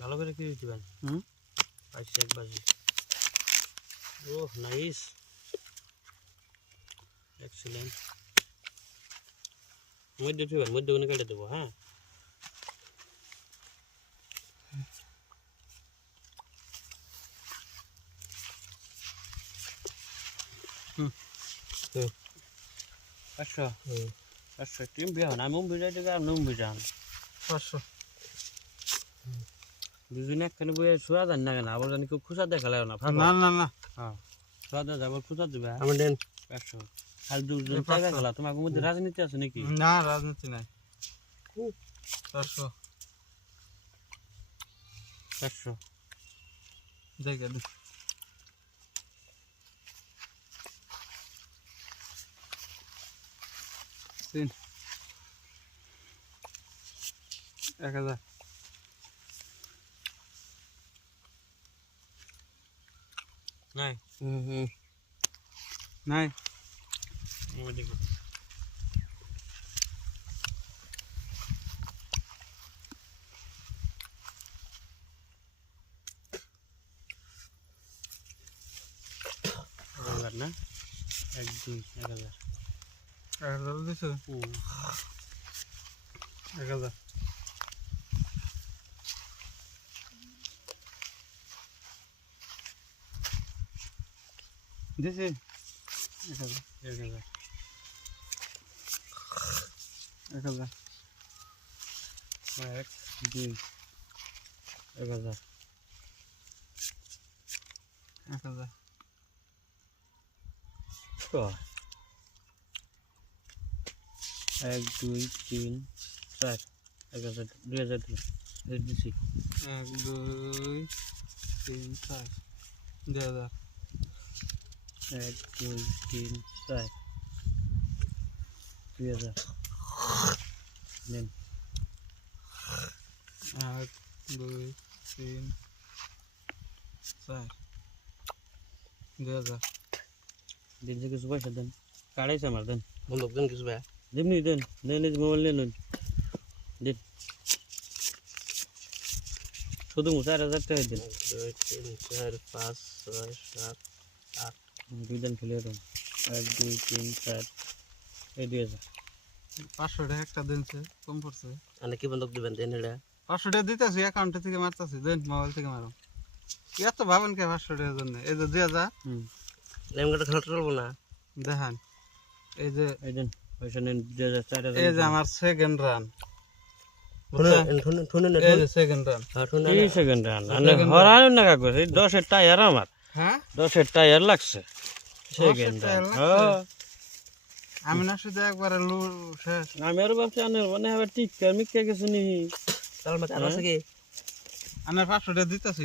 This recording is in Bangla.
ভালো করে কি দিবেন হুম? পাইছি এক বাজি ও নাইস এক্সিলেন্ট মধ্যে দিবেন মধ্যে উনি কেটে দেবো হ্যাঁ? পাঁচশো। পাঁচশো। টিম বিয়া না মুম বিজয় থেকে আর নুম বিজান পাঁচশো। দুজনে একখানে বইয়ে শোয়া যান না কেন? আবার জানি কেউ খুচা দেখালে না না না না। হ্যাঁ শোয়া দেওয়া যাবে খুচা দেবে আমার দেন। পাঁচশো খালি দুজন। টাকা গেলা তোমার মধ্যে রাজনীতি আছে নাকি? না রাজনীতি নাই। চারশো পাঁচশো। দেখে দি। তিন। এক হাজার। নাই হুম হুম নাই আমার দিকে এক হাজার না এক দুই এক হাজার এক হাজার দিছো হুম এক হাজার দিছি? এক হাজার এক হাজার এক হাজার এক দুই এক হাজার এক হাজার? এক দুই তিন চার এক হাজার, দুই হাজার। দিন এই দিছি। এক, দুই, তিন, চার। দুই হাজার। এক দুই তিন চার। দুই হাজার নেন। এক দুই তিন চার। দুই হাজার দিন কিছু পয়সা দেন। কাড়াইছে আমার দেন। বন্ধুক দেন কিছু ভাই। যেমনি দেন। দেন এই মোবাইল নিয়ে নেন। দিন। শুধু চার হাজার টাকা দিন। দুই তিন চার পাঁচ ছয় সাত আট দুই দিন খেলে দেন এক দুই তিন চার এই দুই হাজার। পাঁচশো টাকা একটা দিনছে কম পড়ছে। মানে কি বন্ধুক দিবেন দেন এটা? পাঁচশো টাকা দিতেছি অ্যাকাউন্টে থেকে মারতেছি দেন মোবাইল থেকে মারো। এত ভাবেন কে পাঁচশো টাকার জন্য? এই যে দুই হাজার। হুম। লেমকাটা খেলা চলবো না? দেখান। এই যে এই দেন পয়সা নেন দুই হাজার চার হাজার। এই যে আমার second run second run second হরানো না কাগজ এই দশের টায়ার আমার। হ্যাঁ? দশের টায়ার লাগছে। সেকেন্ড টায়ার আমি না শুধু একবারে লু শেষ। আমি আর ভাবছি আনের মানে আবার টিকা মিকা কিছু নি তাহলে আছে কি? আমার পাঁচশো দিতেছি